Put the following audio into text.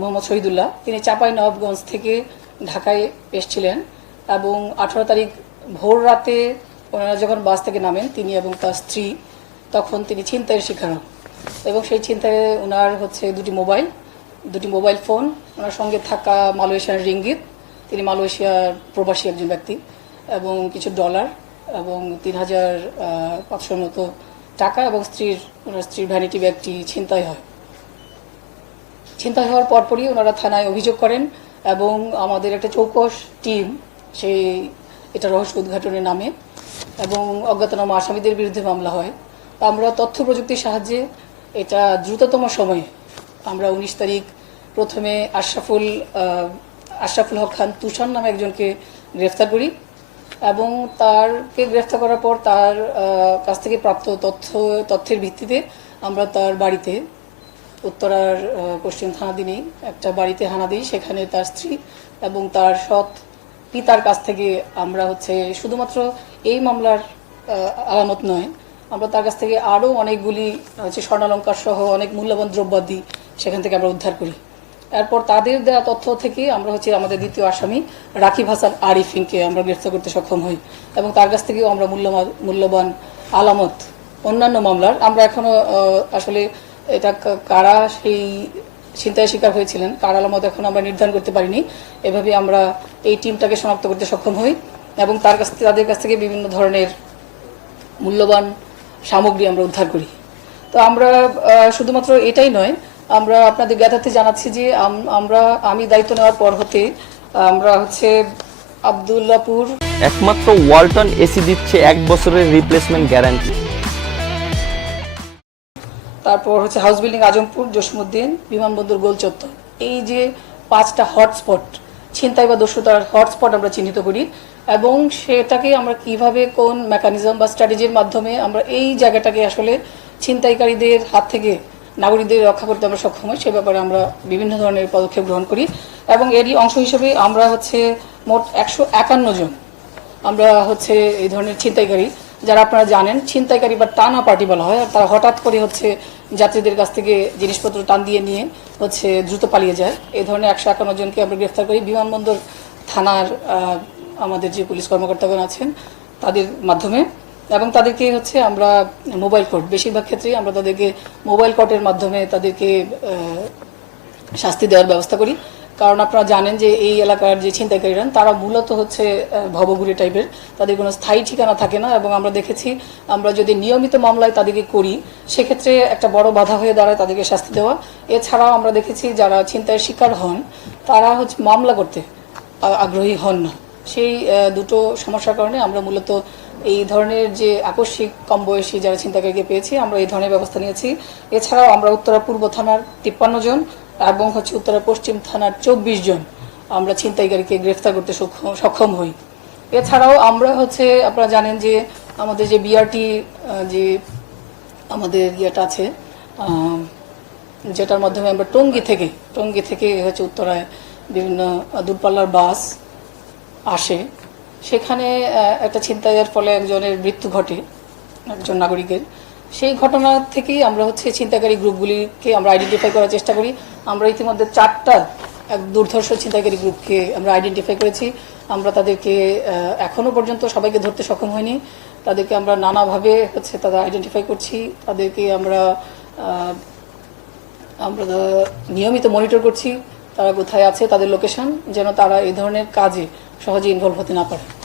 মোহাম্মদ শহীদুল্লাহ। তিনি চাপাই নবাবগঞ্জ থেকে ঢাকায় এসেছিলেন এবং আঠারো তারিখ ভোর রাতে ওনারা যখন বাস থেকে নামেন, তিনি এবং তার স্ত্রী, তখন তিনি ছিনতাইয়ের শিকার হন। এবং সেই ছিনতাইয়ে ওনার হচ্ছে দুটি মোবাইল দুটি মোবাইল ফোন, ওনার সঙ্গে থাকা মালয়েশিয়ার রিঙ্গিত, তিনি মালয়েশিয়ার প্রবাসী একজন ব্যক্তি, এবং কিছু ডলার এবং তিন হাজার পাঁচশোর মতো টাকা এবং স্ত্রীর, ওনার স্ত্রীর ভ্যানিটি ব্যাগটি ছিনতাই হয়। ছিনতাই হওয়ার পরপরই ওনারা থানায় অভিযোগ করেন এবং আমাদের একটা চৌকস টিম, সেই এটা রহস্য উদ্ঘাটনের নামে, এবং অজ্ঞাতনামা আসামিদের বিরুদ্ধে মামলা হয়। আমরা তথ্য প্রযুক্তির সাহায্যে এটা দ্রুততম সময়ে আমরা উনিশ তারিখ প্রথমে আশরাফুল আশরাফুল হক খান তুষার নামে একজনকে গ্রেফতার করি এবং তারকে গ্রেফতার করার পর তার কাছ থেকে প্রাপ্ত তথ্য, তথ্যের ভিত্তিতে আমরা তার বাড়িতে উত্তরার পশ্চিম থানাদিনী একটা বাড়িতে হানা দিই সেখানে তার স্ত্রী এবং তার সৎ পিতার কাছ থেকে আমরা হচ্ছে শুধুমাত্র এই মামলার আলামত নয় আমরা তার কাছ থেকে আরও অনেকগুলি হচ্ছে স্বর্ণালঙ্কার সহ অনেক মূল্যবান দ্রব্যাদি সেখান থেকে আমরা উদ্ধার করি। এরপর তাদের দেওয়া তথ্য থেকে আমরা হচ্ছে আমাদের দ্বিতীয় আসামি রাকিব হাসান আরিফিনকে আমরা গ্রেফতার করতে সক্ষম হই এবং তার কাছ থেকেও আমরা মূল্যবান মূল্যবান আলামত অন্যান্য মামলার। আমরা এখনও আহ, আসলে এটা কারা সেই ছিনতাই শিকার হয়েছিলেন, কার আলামত এখন আমরা নির্ধারণ করতে পারিনি, এভাবে আমরা এই টিমটাকে শনাক্ত করতে সক্ষম হই এবং তার কাছ থেকে তাদের কাছ থেকে বিভিন্ন ধরনের মূল্যবান সামগ্রী আমরা উদ্ধার করি। তো আমরা শুধুমাত্র এটাই নয়, আমরা আপনাদের জ্ঞাতার্থে জানাচ্ছি যে আমরা, আমি দায়িত্ব নেওয়ার পর হতে আমরা হচ্ছে আবদুল্লাপুর একমাত্র ওয়ালটন এসি দিচ্ছে এক বছরের রিপ্লেসমেন্ট গ্যারান্টি তারপর হচ্ছে হাউস বিল্ডিং আজমপুর জসিমুদ্দিন বিমানবন্দর গোলচত্বর। এই যে পাঁচটা হটস্পট ছিনতাই বা দস্যুতার হটস্পট আমরা চিহ্নিত করি এবং সেটাকে আমরা কীভাবে, কোন মেকানিজম বা স্ট্র্যাটেজির মাধ্যমে আমরা এই জায়গাটাকে আসলে ছিনতাইকারীদের হাত থেকে নাগরিকদের রক্ষা করতে আমরা সক্ষম হই, সে ব্যাপারে আমরা বিভিন্ন ধরনের পদক্ষেপ গ্রহণ করি এবং এরই অংশ হিসেবে আমরা হচ্ছে মোট একশো একান্ন জন আমরা হচ্ছে এই ধরনের ছিনতাইকারী যারা আপনারা জানেন, ছিনতাইকারী বা টানা পার্টি বলা হয়, আর তারা হঠাৎ করে হচ্ছে যাত্রীদের কাছ থেকে জিনিসপত্র টান দিয়ে নিয়ে হচ্ছে দ্রুত পালিয়ে যায়। এই ধরনের একশো একান্ন জনকে আমরা গ্রেফতার করি। বিমানবন্দর থানার আমাদের যে পুলিশ কর্মকর্তাগণ আছেন, তাদের মাধ্যমে। এবং তাদেরকে হচ্ছে আমরা মোবাইল কোর্ট, বেশিরভাগ ক্ষেত্রেই আমরা তাদেরকে মোবাইল কোর্টের মাধ্যমে তাদেরকে শাস্তি দেওয়ার ব্যবস্থা করি। কারণ আপনারা জানেন যে এই এলাকার যে ছিনতাইকারীরা, তারা মূলত হচ্ছে ভবঘুরে টাইপের। তাদের কোনো স্থায়ী ঠিকানা থাকে না এবং আমরা দেখেছি, আমরা যদি নিয়মিত মামলায় তাদেরকে করি, সেক্ষেত্রে একটা বড় বাধা হয়ে দাঁড়ায় তাদেরকে শাস্তি দেওয়া। এছাড়াও আমরা দেখেছি, যারা ছিনতাইয়ের শিকার হন, তারা হচ্ছে মামলা করতে আগ্রহী হন না। সেই দুটো সমস্যার কারণে আমরা মূলত এই ধরনের যে আকস্মিক কম বয়সী যারা চিন্তাকারীকে পেয়েছি, আমরা এই ধরনের ব্যবস্থা নিয়েছি। এছাড়াও আমরা উত্তরা পূর্ব থানার তিপ্পান্ন জন এবং হচ্ছে উত্তরা পশ্চিম থানার চব্বিশ জন। আমরা ছিনতাইকারীকে গ্রেফতার করতে সক্ষম- হই। এছাড়াও আমরা হচ্ছে, আপনারা জানেন যে আমাদের যে বিআরটি যে আমাদের ইয়েটা আছে যেটার মাধ্যমে আমরা টঙ্গী থেকে টঙ্গী থেকে হচ্ছে উত্তরায় বিভিন্ন দূরপাল্লার বাস আসে। সেখানে একটা ছিনতাইয়ের ফলে একজনের মৃত্যু ঘটে, একজন নাগরিকের। সেই ঘটনা থেকেই আমরা হচ্ছে ছিনতাইকারী গ্রুপগুলিকে আমরা আইডেন্টিফাই করার চেষ্টা করি। আমরা ইতিমধ্যে চারটা এক দুর্ধর্ষ ছিনতাইকারী গ্রুপকে আমরা আইডেন্টিফাই করেছি। আমরা তাদেরকে আহ, এখনও পর্যন্ত সবাইকে ধরতে সক্ষম হইনি। তাদেরকে আমরা নানাভাবে হচ্ছে তাদের আইডেন্টিফাই করছি। তাদেরকে আমরা আমরা নিয়মিত মনিটর করছি। তারা কোথায় আছে তাদের লোকেশন যেন তারা এই ধরনের কাজে সহজে ইনভলভ হতে না পারে।